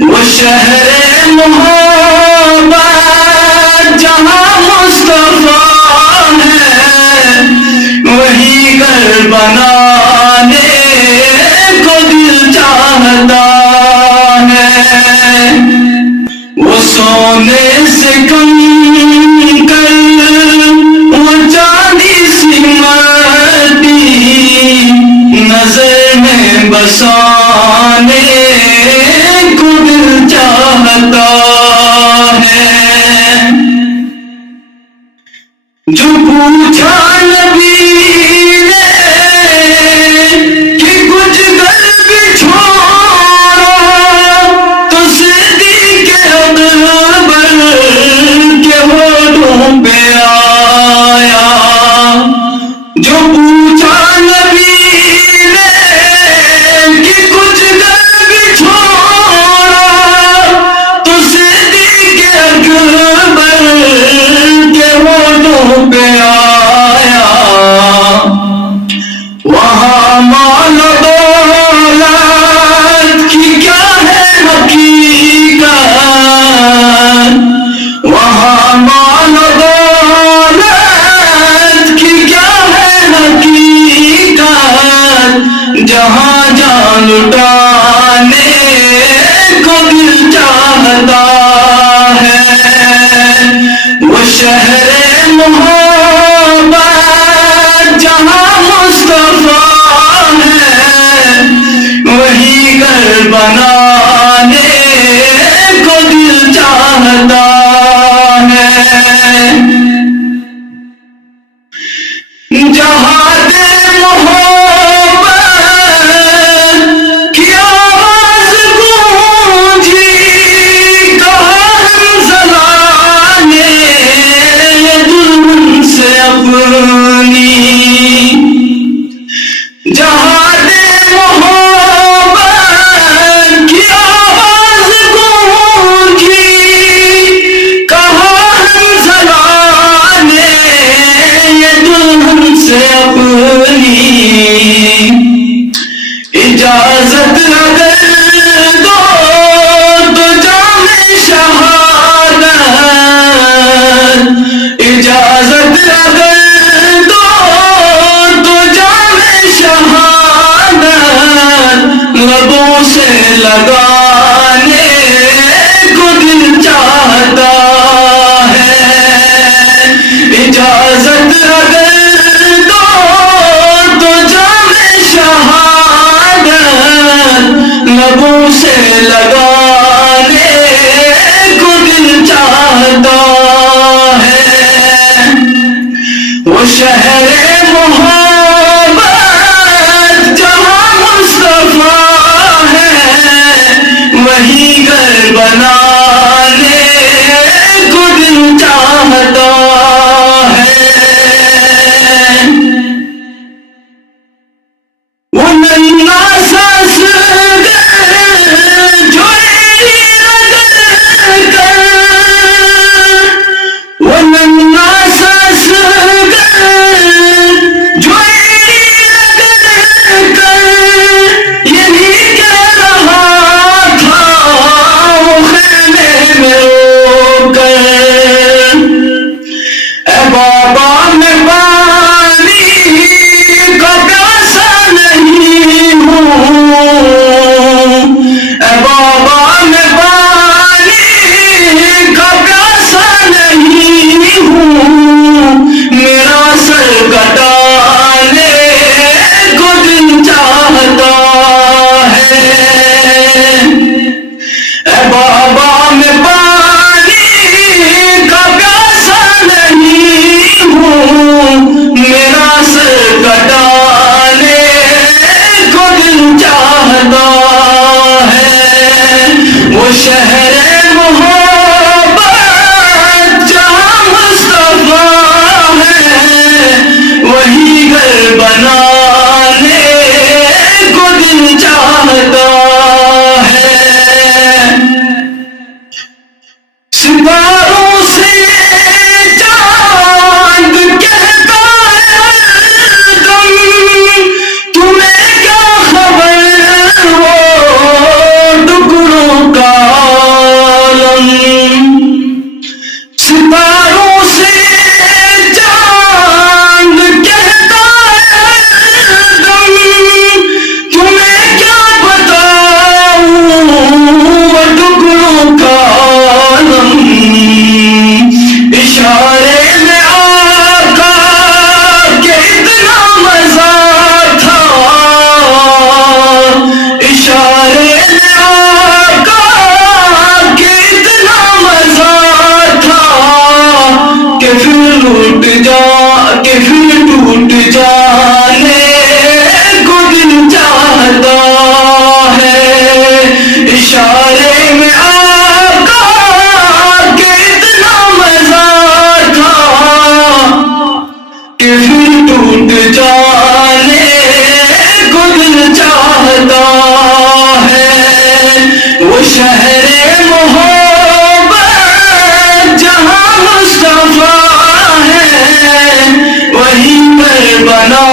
وہ شہر محبت جہاں مصطفیٰ ہے، وہی گھر بنانے کو دل چاہتا ہے۔ وہ سونے سے کم کر وہ چاندی سی مٹی نظر میں بسانے کو دل چاہتا ہے۔ جو پوچھا نبی نے کہ کچھ گھر بھی چھوڑو، تو صدیق اکبر کے ہونٹوں پہ آیا۔ جو پوچھا نبی نے کہ کچھ گھر بھی چھوڑو، تو صدیق اکبر کے ہونٹوں پہ آیا۔ وہاں مال و دولت کی کیا ہے حقیقت، وہاں مال و دولت کی کیا ہے حقیقت، جہاں جان لٹانے کو دل چاہتا ہے۔ وہ شہر محبت جہاں مصطفیٰ ہے، وہی گھر بنانے کو دل چاہتا ہے۔ جہاں دے محبت کی آواز گونجی، کہا حنظلہ نے دلہن سے اپنی۔ جہاں دے محبت کی آواز گونجی، کہا حنظلہ نے دلہن سے اپنی۔ اجازت اگر دو تو جام شہادت، اجازت اگر دو تو جام شہادت لبوں سے لگانے کو دل چاہتا ہے۔ اجازت اگر دو تو جام شہادت لبوں سے لگانے کو دل چاہتا ہے۔ وہ شہر محبت جہاں مصطفیٰ ہے، وہی گھر بنانے کو دل چاہتا ہے۔ وہ ننھا سا اصغر جو رگڑ کر، وہ ننھا سا اصغر جو رگڑ کر یہی کہہ رہا تھا، وہ خیمے میں رو کر، اے بابا میں پانی کا پیاسا نہیں ہوں، اے بابا میں پانی کا پیاسا نہیں ہوں، میرا سر کٹانے کو دل چاہتا ہے۔ اے بابا میں پانی کا پیاسا نہیں ہوں، میرا سر کٹانے کو دل چاہتا ہے۔ وہ شہر محبت جہاں مصطفیٰ ہے، وہی گھر بنانے کو دل چاہتا ہے۔ ستاروں سے چاند کہتا ہے ہردم، تمہیں کیا خبر وہ ٹکڑوں کا ستاروں سے چاند کہتا ہے دم، تمہیں کیا بتاؤں وہ ٹکڑوں کا عالم، اشارے میں آقا کے اتنا مزہ تھا، اشارے میں آقا کے اتنا مزہ تھا کہ پھر ٹوٹ جانے کو دل چاہتا ہے، اشارے میں آقا کے اتنا مزہ تھا کہ پھر ٹوٹ جانے کو دل چاہتا ہے، وہ شہر محبت جہاں مصطفیٰ ہے وہیں پر بنا